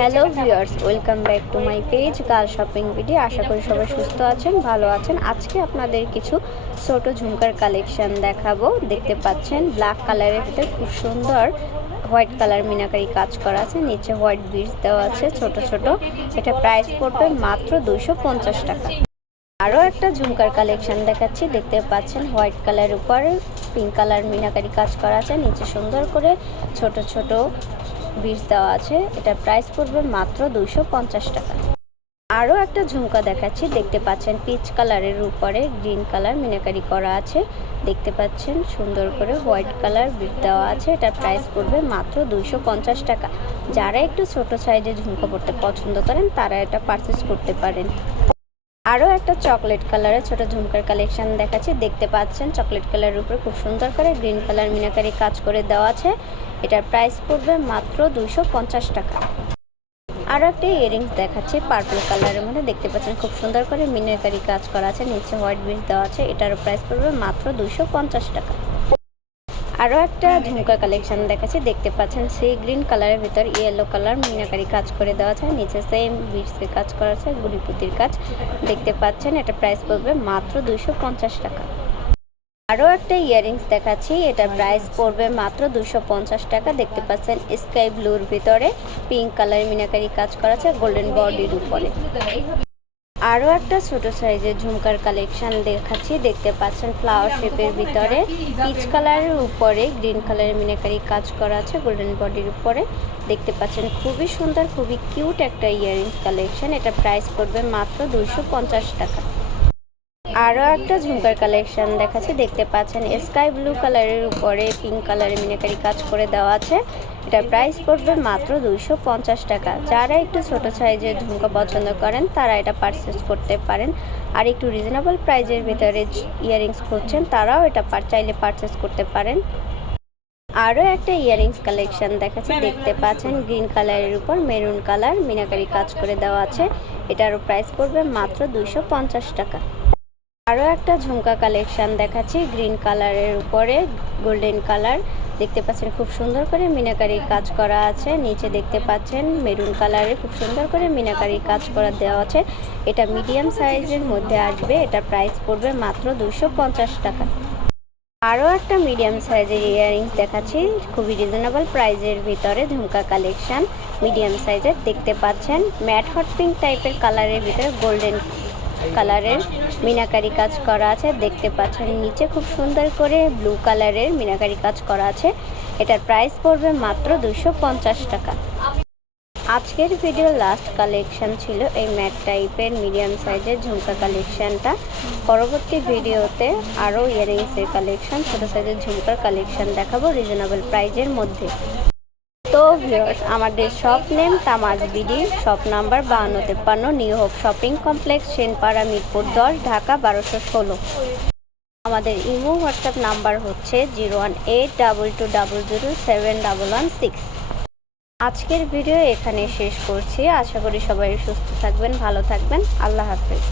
Hello viewers, welcome back to my page girl shopping video. আশা করি সবাই সুস্থ আছেন, ভালো আছেন। আজকে আপনাদের কিছু ছোট ঝুমকার কালেকশন দেখাবো। দেখতে পাচ্ছেন ব্ল্যাক কালারের ভিতরে খুব সুন্দর হোয়াইট কালার মিনাকারি কাজ করা আছে, নিচে হোয়াইট বিটস দেওয়া আছে ছোট ছোট। এটা প্রাইস পড়বে মাত্র 250 টাকা। আরও একটা ঝুমকার কালেকশন দেখাচ্ছি। দেখতে পাচ্ছেন হোয়াইট কালার উপরে পিঙ্ক কালার মিনাকারি কাজ করা আছে, নিচে সুন্দর করে ছোট ছোট বিটস দেওয়া আছে। এটা প্রাইস পড়বে মাত্র 250 টাকা। আরও একটা ঝুমকা দেখাচ্ছি। দেখতে পাচ্ছেন পিচ কালারের উপরে গ্রিন কালার মিনাকারি করা আছে। দেখতে পাচ্ছেন সুন্দর করে হোয়াইট কালার বিট দেওয়া আছে। এটার প্রাইস পড়বে মাত্র 250 টাকা। যারা একটু ছোট সাইজের ঝুমকা পড়তে পছন্দ করেন তারা এটা পারচেস করতে পারেন। আরও একটা চকলেট কালারের ছোট ঝুমকার কালেকশন দেখাচ্ছি। দেখতে পাচ্ছেন চকলেট কালারের উপরে খুব সুন্দর করে গ্রিন কালার মিনাকারি কাজ করে দেওয়া আছে। এটার প্রাইস পড়বে মাত্র 250 টাকা। আরও একটা ইয়ারিংস দেখাচ্ছি পার্পল কালারের মধ্যে। দেখতে পাচ্ছেন খুব সুন্দর করে মিনাকারি কাজ করা আছে, নিচে হোয়াইট বিটস দেওয়া আছে। এটারও প্রাইস পড়বে মাত্র 250 টাকা। আরও একটা ঝুমকা কালেকশন দেখাচ্ছি। দেখতে পাচ্ছেন সি গ্রিন কালারের ভিতর ইয়েলো কালার মিনাকারি কাজ করে দেওয়া আছে, নিচে সেম বিটসের কাজ করা আছে, গুড়িপুতির কাজ। দেখতে পাচ্ছেন এটা প্রাইস পড়বে মাত্র 250 টাকা। আরও একটা ইয়ারিংস দেখাচ্ছি। এটা প্রাইস পড়বে মাত্র 250 টাকা। দেখতে পাচ্ছেন স্কাই ব্লুর ভিতরে পিঙ্ক কালার মিনাকারি কাজ করা আছে গোল্ডেন বডির উপরে। আরও একটা ছোট সাইজের ঝুমকার কালেকশন দেখাচ্ছি। দেখতে পাচ্ছেন ফ্লাওয়ার শেপের ভিতরে পিচ কালারের উপরে গ্রিন কালারের মিনাকারি কাজ করা আছে গোল্ডেন বডির উপরে। দেখতে পাচ্ছেন খুবই সুন্দর, খুবই কিউট একটা ইয়ারিংস কালেকশন। এটা প্রাইস পড়বে মাত্র 250 টাকা। আরও একটা ঝুমকার কালেকশন দেখাচ্ছি। দেখতে পাচ্ছেন স্কাই ব্লু কালারের উপরে পিঙ্ক কালারের মিনাকারি কাজ করে দেওয়া আছে। এটার প্রাইস পড়বে মাত্র 250 টাকা। যারা একটু ছোট সাইজের ঝুমকা পছন্দ করেন তারা এটা পারচেস করতে পারেন। আর একটু রিজনেবল প্রাইজের ভিতরে ইয়ারিংস খুঁজছেন তারাও এটা চাইলে পারচেস করতে পারেন। আরও একটা ইয়ারিংস কালেকশন দেখাচ্ছি। দেখতে পাচ্ছেন গ্রিন কালারের উপর মেরুন কালার মিনাকারি কাজ করে দেওয়া আছে। এটারও প্রাইস পড়বে মাত্র 250 টাকা। আরও একটা ঝুমকা কালেকশন দেখাচ্ছি। গ্রিন কালারের উপরে গোল্ডেন কালার। দেখতে পাচ্ছেন খুব সুন্দর করে মিনাকারি কাজ করা আছে, নিচে দেখতে পাচ্ছেন মেরুন কালারে খুব সুন্দর করে মিনাকারি কাজ করা দেওয়া আছে। এটা মিডিয়াম সাইজের মধ্যে আসবে। এটা প্রাইস পড়বে মাত্র 250 টাকা। আরও একটা মিডিয়াম সাইজের ইয়ারিংস দেখাচ্ছি, খুবই রিজনেবল প্রাইজের ভিতরে ঝুমকা কালেকশন মিডিয়াম সাইজের। দেখতে পাচ্ছেন ম্যাট হট পিঙ্ক টাইপের কালারের ভিতরে গোল্ডেন কালারের মিনাকারি কাজ করা আছে। দেখতে পাচ্ছেন নিচে খুব সুন্দর করে ব্লু কালারের মিনাকারি কাজ করা আছে। এটার প্রাইস পড়বে মাত্র 250 টাকা। আজকের ভিডিও লাস্ট কালেকশন ছিল এই ম্যাট টাইপের মিডিয়াম সাইজের ঝুমকা কালেকশনটা। পরবর্তী ভিডিওতে আরও ইয়ারিংসের কালেকশন, ছোট সাইজের ঝুমকার কালেকশন দেখাবো রিজনেবল প্রাইজের মধ্যে। তো ভিউয়ার্স, আমাদের shop name Tamaj BD, shop number 5253, New Hope shopping complex, Senpara, Mirpur 10, Dhaka 1216। আমাদের ইমো হোয়াটসঅ্যাপ নাম্বার হচ্ছে 01822007116। আজকের ভিডিও এখানে শেষ করছি। আশা করি সবাই সুস্থ থাকবেন, ভালো থাকবেন। আল্লাহ হাফেজ।